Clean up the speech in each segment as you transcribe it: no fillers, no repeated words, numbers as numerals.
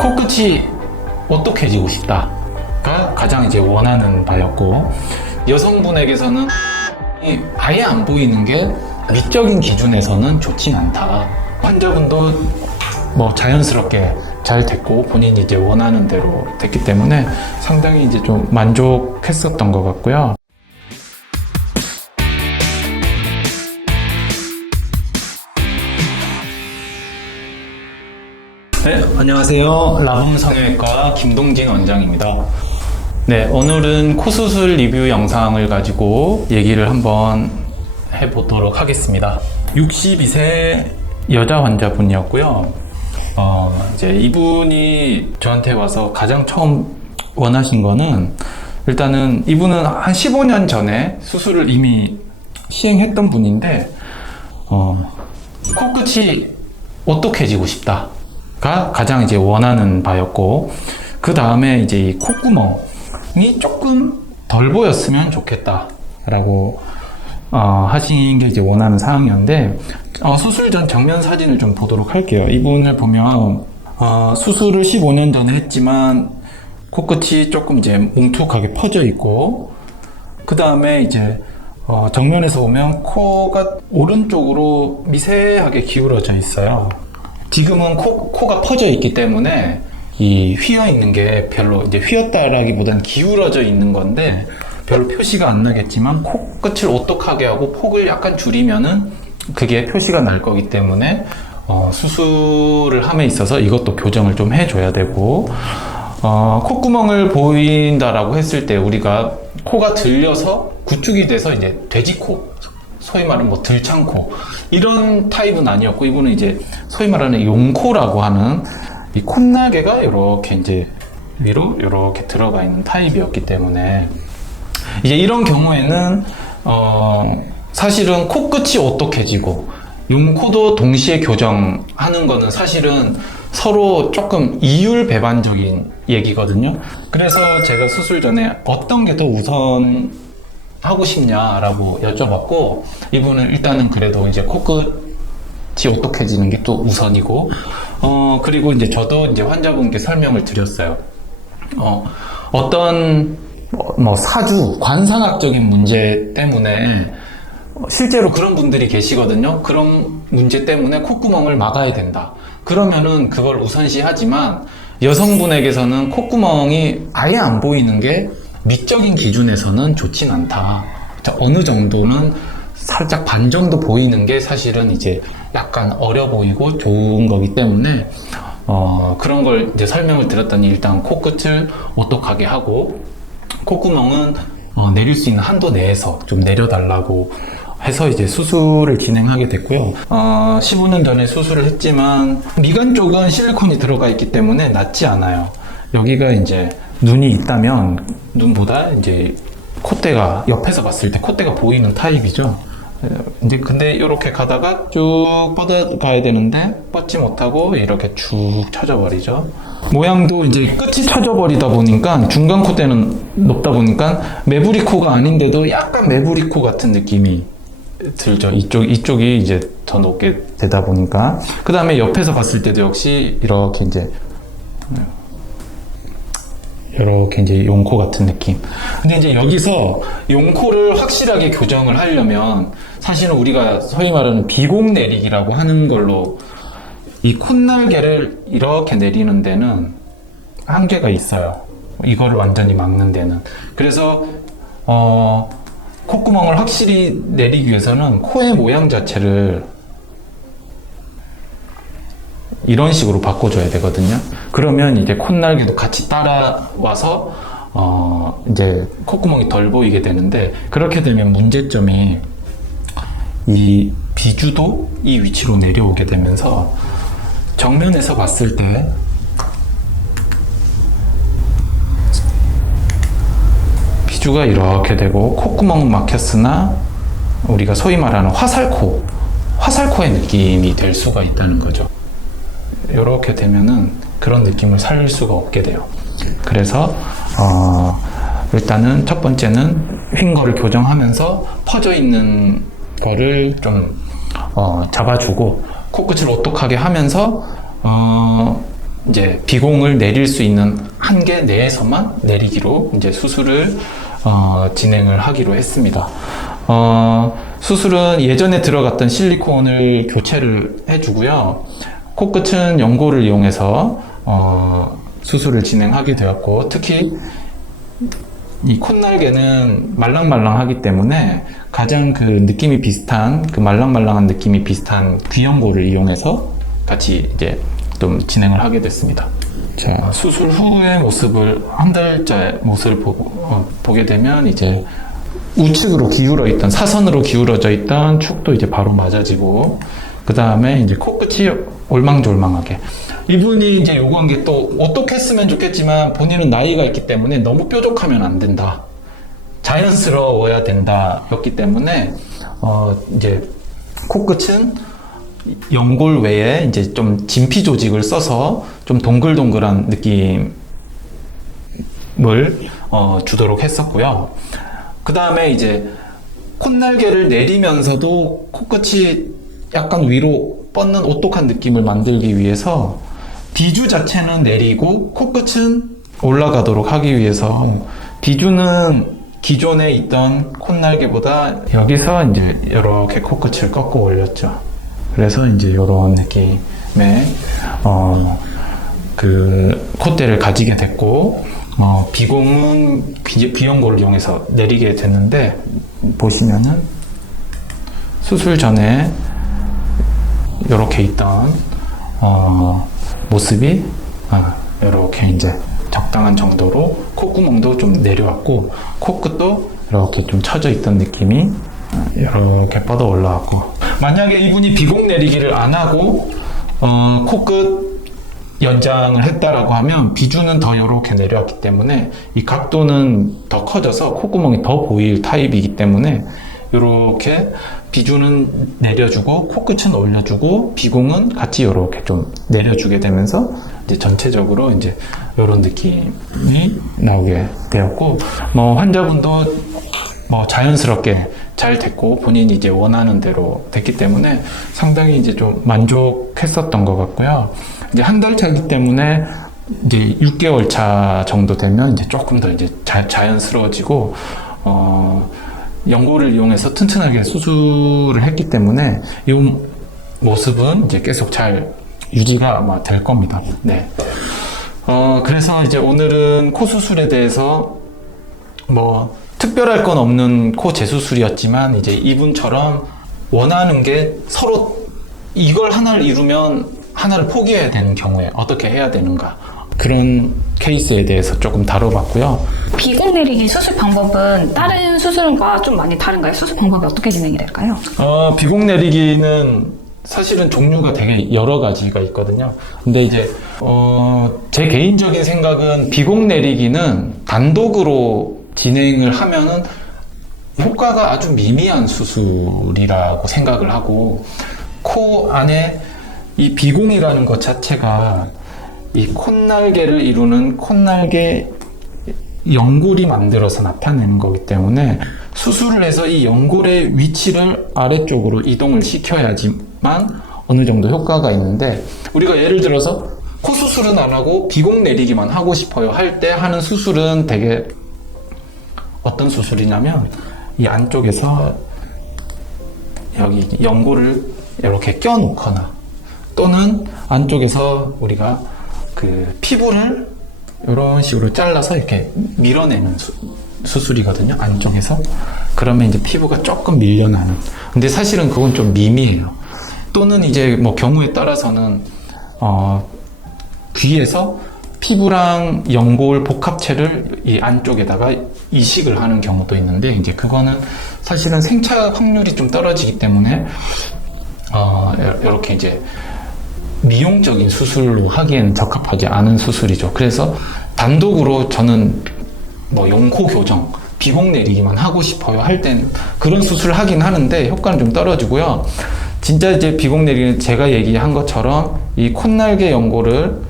코끝이 오똑해지고 싶다가 가장 이제 원하는 바였고, 여성분에게서는 아예 안 보이는 게 미적인 기준에서는 좋진 않다. 환자분도 뭐 자연스럽게 잘 됐고 본인이 이제 원하는 대로 됐기 때문에 상당히 이제 좀 만족했었던 것 같고요. 네, 안녕하세요. 라본 성형외과 김동진 원장입니다. 네, 오늘은 코 수술 리뷰 영상을 가지고 얘기를 한번 해보도록 하겠습니다. 62세 여자 환자분이었고요. 이제 이분이 저한테 와서 가장 처음 원하신 거는, 일단은 이분은 한 15년 전에 수술을 이미 시행했던 분인데, 코끝이 오똑해지고 싶다가 가장 이제 원하는 바였고, 그 다음에 이제 이 콧구멍이 조금 덜 보였으면 좋겠다라고 하신 게 이제 원하는 사항이었는데, 수술 전 정면 사진을 좀 보도록 할게요. 이분을 보면 수술을 15년 전에 했지만 코끝이 조금 이제 뭉툭하게 퍼져 있고, 그 다음에 이제 정면에서 보면 코가 오른쪽으로 미세하게 기울어져 있어요. 지금은 코가 퍼져 있기 때문에 이 휘어 있는 게 별로, 이제 휘었다라기보다는 기울어져 있는 건데 별로 표시가 안 나겠지만, 코끝을 오똑하게 하고 폭을 약간 줄이면은 그게 표시가 날 거기 때문에 수술을 함에 있어서 이것도 교정을 좀 해줘야 되고, 콧구멍을 보인다라고 했을 때 우리가 코가 들려서 구축이 돼서 이제 돼지코, 소위 말하는 뭐 들창코, 이런 타입은 아니었고, 이분은 이제 소위 말하는 용코라고 하는 이 콧날개가 이렇게 이제 위로 이렇게 들어가 있는 타입이었기 때문에, 이제 이런 경우에는 사실은 코끝이 오똑해지고 용코도 동시에 교정하는 거는 사실은 서로 조금 이율배반적인 얘기거든요. 그래서 제가 수술 전에 어떤 게 더 우선 하고 싶냐라고 여쭤봤고, 이분은 일단은 그래도 이제 코끝이 오똑해지는 게 또 우선이고, 그리고 이제 저도 이제 환자분께 설명을 드렸어요. 어떤 뭐 사주, 관상학적인 문제 때문에 실제로 그런 분들이 계시거든요. 그런 문제 때문에 콧구멍을 막아야 된다. 그러면은 그걸 우선시하지만, 여성분에게서는 콧구멍이 아예 안 보이는 게 미적인 기준에서는 좋진 않다. 어느 정도는 살짝 반 정도 보이는 게 사실은 이제 약간 어려 보이고 좋은 거기 때문에 그런 걸 이제 설명을 드렸더니, 일단 코끝을 오똑하게 하고 콧구멍은 내릴 수 있는 한도 내에서 좀 내려달라고 해서 이제 수술을 진행하게 됐고요. 15년 전에 수술을 했지만 미간 쪽은 실리콘이 들어가 있기 때문에 낫지 않아요. 여기가 이제 눈이 있다면 눈보다 이제 콧대가, 옆에서 봤을 때 콧대가 보이는 타입이죠. 이제 근데 이렇게 가다가 쭉 뻗어 가야 되는데 뻗지 못하고 이렇게 쭉 쳐져버리죠. 모양도 이제 끝이 쳐져버리다 보니까, 중간 콧대는 높다 보니까 매부리 코가 아닌데도 약간 매부리 코 같은 느낌이 들죠. 이쪽이 이제 더 높게 되다 보니까. 그 다음에 옆에서 봤을 때도 역시 이렇게 이제 용코 같은 느낌. 근데 이제 여기서 용코를 확실하게 교정을 하려면 사실은 우리가 소위 말하는 비공 내리기라고 하는 걸로 이 콧날개를 이렇게 내리는 데는 한계가 있어요. 이거를 완전히 막는 데는. 그래서 콧구멍을 확실히 내리기 위해서는 코의 모양 자체를 이런 식으로 바꿔줘야 되거든요. 그러면 이제 콧날개도 같이 따라와서 이제 콧구멍이 덜 보이게 되는데, 그렇게 되면 문제점이 이 비주도 이 위치로 내려오게 되면서 정면에서 봤을 때 비주가 이렇게 되고 콧구멍은 막혔으나 우리가 소위 말하는 화살코의 느낌이 될 수가 있다는 거죠. 이렇게 되면은 그런 느낌을 살릴 수가 없게 돼요. 그래서 일단은 첫 번째는 휜 거를 교정하면서 퍼져 있는 거를 좀 잡아주고, 코끝을 오똑하게 하면서 이제 비공을 내릴 수 있는 한계 내에서만 내리기로 이제 수술을 진행을 하기로 했습니다. 수술은 예전에 들어갔던 실리콘을 교체를 해주고요. 코끝은 연고를 이용해서 수술을 진행하게 되었고, 특히 이 콧날개는 말랑말랑하기 때문에 가장 그 느낌이 비슷한, 그 말랑말랑한 느낌이 비슷한 귀연고를 이용해서 같이 이제 좀 진행을 하게 됐습니다. 자, 수술 후의 모습을, 한 달째 모습을 보게 되면 이제 우측으로 기울어 있던, 사선으로 기울어져 있던 축도 이제 바로 맞아지고, 그 다음에 이제 코끝이 올망졸망하게. 이분이 이제 요구한 게 또 어떻게 했으면 좋겠지만 본인은 나이가 있기 때문에 너무 뾰족하면 안 된다. 자연스러워야 된다. 였기 때문에, 이제 코끝은 연골 외에 이제 좀 진피 조직을 써서 좀 동글동글한 느낌을 주도록 했었고요. 그 다음에 이제 콧날개를 내리면서도 코끝이 약간 위로 뻗는 오똑한 느낌을 만들기 위해서 비주 자체는 내리고 코끝은 올라가도록 하기 위해서 비주는 기존에 있던 콧날개보다 여기서 이제 이렇게 코끝을 꺾어 올렸죠. 그래서 이제 이런 느낌의 그 콧대를 가지게 됐고, 비공은 귀연고를 이용해서 내리게 됐는데, 보시면은 수술 전에 이렇게 있던 모습이 이렇게 이제 적당한 정도로 콧구멍도 좀 내려왔고, 코끝도 이렇게 좀 처져 있던 느낌이 이렇게 뻗어 올라왔고, 만약에 이분이 비공 내리기를 안 하고 코끝 연장을 했다라고 하면 비주는 더 이렇게 내려왔기 때문에 이 각도는 더 커져서 콧구멍이 더 보일 타입이기 때문에 이렇게 비주는 내려주고 코끝은 올려주고 비공은 같이 이렇게 좀 내려주게 되면서 이제 전체적으로 이제 이런 느낌이 나오게 되었고, 환자분도 자연스럽게 잘 됐고 본인이 이제 원하는 대로 됐기 때문에 상당히 이제 좀 만족했었던 것 같고요. 이제 한 달 차이기 때문에 이제 6개월 차 정도 되면 이제 조금 더 이제 자연스러워지고, 연고를 이용해서 튼튼하게 수술을 했기 때문에 이 모습은 이제 계속 잘 유지가 아마 될 겁니다. 네. 그래서 이제 오늘은 코 수술에 대해서 특별할 건 없는 코 재수술이었지만 이제 이분처럼 원하는 게 서로 이걸 하나를 이루면 하나를 포기해야 되는 경우에 어떻게 해야 되는가, 그런 케이스에 대해서 조금 다뤄봤고요. 비공 내리기 수술 방법은 다른 수술과 좀 많이 다른가요? 수술 방법이 어떻게 진행이 될까요? 비공 내리기는 사실은 종류가 되게 여러 가지가 있거든요. 근데 이제 제 개인적인 생각은 비공 내리기는 단독으로 진행을 하면은 효과가 아주 미미한 수술이라고 생각을 하고, 코 안에 이 비공이라는 것 자체가 이 콧날개를 이루는 콧날개 연골이 만들어서 나타내는 거기 때문에 수술을 해서 이 연골의 위치를 아래쪽으로 이동을 시켜야지만 어느 정도 효과가 있는데, 우리가 예를 들어서 코 수술은 안 하고 비공 내리기만 하고 싶어요 할 때 하는 수술은 되게 어떤 수술이냐면 이 안쪽에서 여기 연골을 이렇게 껴놓거나 또는 안쪽에서 우리가 그 피부를 이런 식으로 잘라서 이렇게 밀어내는 수술이거든요. 안쪽에서. 그러면 이제 피부가 조금 밀려나는. 근데 사실은 그건 좀 미미해요. 또는 이제 경우에 따라서는 귀에서 피부랑 연골 복합체를 이 안쪽에다가 이식을 하는 경우도 있는데, 이제 그거는 사실은 생차 확률이 좀 떨어지기 때문에 이렇게 이제 미용적인 수술로 하기에는 적합하지 않은 수술이죠. 그래서 단독으로 저는 연코 교정, 비공 내리기만 하고 싶어요 할 땐 그런 수술을 하긴 하는데 효과는 좀 떨어지고요. 진짜 이제 비공 내리기는 제가 얘기한 것처럼 이 콧날개 연골을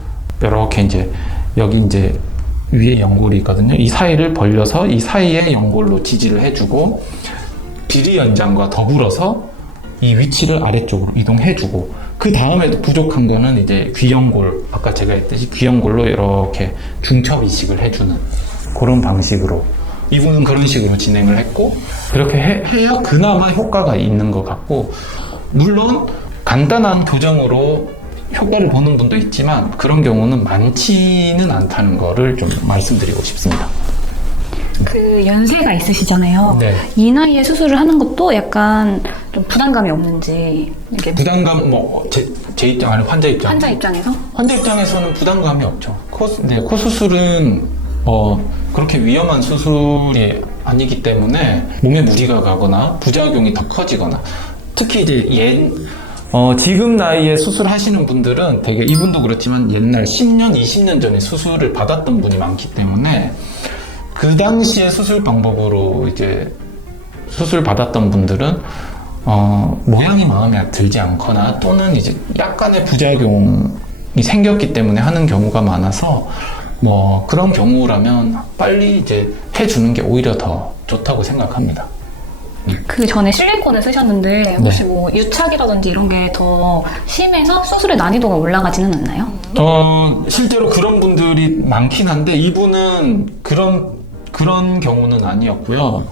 이렇게 이제 여기 이제 위에 연골이 있거든요. 이 사이를 벌려서 이 사이에 연골로 지지를 해주고 비리 연장과 더불어서 이 위치를 아래쪽으로 이동해주고, 그 다음에도 부족한 거는 이제 귀연골, 아까 제가 했듯이 귀연골로 이렇게 중첩 이식을 해주는 그런 방식으로 이분은 그런 식으로 진행을 했고, 그렇게 해야 그나마 효과가 있는 것 같고, 물론 간단한 교정으로 효과를 보는 분도 있지만 그런 경우는 많지는 않다는 거를 좀 말씀드리고 싶습니다. 그 연세가 있으시잖아요. 네. 이 나이에 수술을 하는 것도 약간 좀 부담감이 없는지 이렇게 부담감, 제 입장, 아니 환자 입장. 환자 입장에서 환자 입장에서는 부담감이 없죠. 코 수술은 그렇게 위험한 수술이 아니기 때문에 몸에 무리가 가거나 부작용이 더 커지거나, 특히 이제 지금 나이에 수술하시는 분들은 되게, 이분도 그렇지만 옛날 10년, 20년 전에 수술을 받았던 분이 많기 때문에 그 당시의 수술 방법으로 이제 수술 받았던 분들은 모양이 마음에 들지 않거나 또는 이제 약간의 부작용이 생겼기 때문에 하는 경우가 많아서 그런 경우라면 빨리 이제 해주는 게 오히려 더 좋다고 생각합니다. 그 전에 실리콘을 쓰셨는데 혹시 뭐 유착이라든지 이런 게 더 심해서 수술의 난이도가 올라가지는 않나요? 실제로 그런 분들이 많긴 한데 이분은 그런 경우는 아니었고요.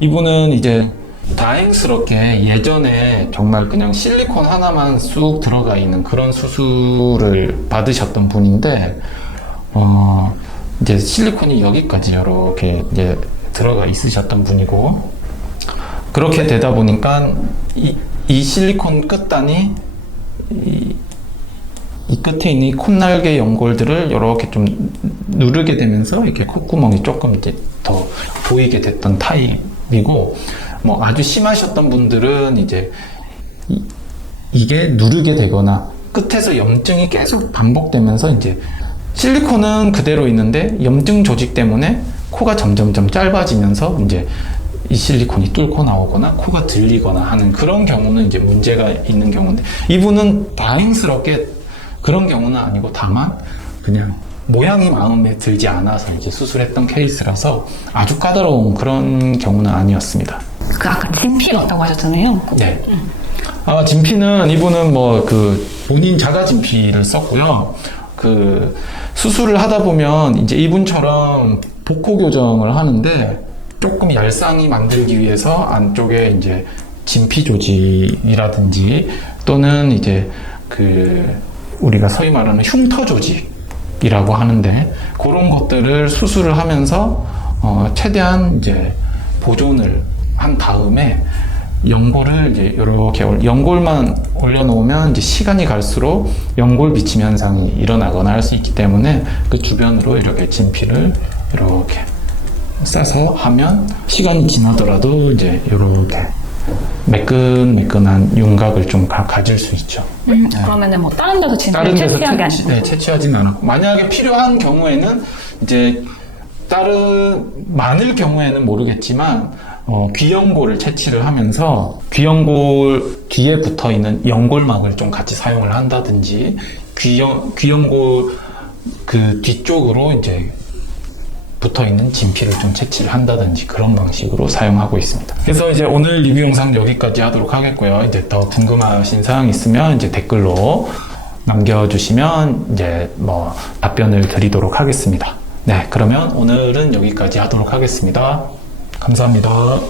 이분은 이제 다행스럽게 예전에 정말 그냥 실리콘 하나만 쑥 들어가 있는 그런 수술을 받으셨던 분인데, 이제 실리콘이 여기까지 이렇게 이제 들어가 있으셨던 분이고, 그렇게 되다 보니까 이 실리콘 끝단이 이 끝에 있는 이 콧날개 연골들을 이렇게 좀 누르게 되면서 이렇게 콧구멍이 조금 이제 더 보이게 됐던 타입이고, 아주 심하셨던 분들은 이제 이게 누르게 되거나 끝에서 염증이 계속 반복되면서 이제 실리콘은 그대로 있는데 염증 조직 때문에 코가 점점점 짧아지면서 이제 이 실리콘이 뚫고 나오거나 코가 들리거나 하는 그런 경우는 이제 문제가 있는 경우인데, 이분은 다행스럽게 그런 경우는 아니고 다만 그냥 모양이 마음에 들지 않아서 이제 수술했던 케이스라서 아주 까다로운 그런 경우는 아니었습니다. 그 아까 진피가 없다고 하셨잖아요. 네. 진피는 이분은 본인 자가 진피를 썼고요. 수술을 하다 보면 이제 이분처럼 복코 교정을 하는데 조금 얄쌍히 만들기 위해서 안쪽에 이제 진피 조직이라든지 또는 이제 우리가 소위 말하는 흉터 조직이라고 하는데 그런 것들을 수술을 하면서 최대한 이제 보존을 한 다음에 연골을 이제 이렇게 연골만 올려놓으면 이제 시간이 갈수록 연골 비침 현상이 일어나거나 할 수 있기 때문에 그 주변으로 이렇게 진피를 이렇게 싸서 하면 시간이 지나더라도 이제 이렇게 매끈매끈한 윤곽을 좀 가질 수 있죠. 그러면은 다른 데서 진피를 채취하게 아니고? 네, 채취하지는 않았고, 만약에 필요한 경우에는 이제 많을 경우에는 모르겠지만 귀연골을 채취를 하면서 귀연골 뒤에 붙어 있는 연골막을 좀 같이 사용을 한다든지 귀연골 그 뒤쪽으로 이제 붙어 있는 진피를 좀 채취를 한다든지 그런 방식으로 사용하고 있습니다. 그래서 이제 오늘 리뷰 영상 여기까지 하도록 하겠고요. 이제 더 궁금하신 사항 있으면 이제 댓글로 남겨주시면 이제 답변을 드리도록 하겠습니다. 네, 그러면 오늘은 여기까지 하도록 하겠습니다. 감사합니다.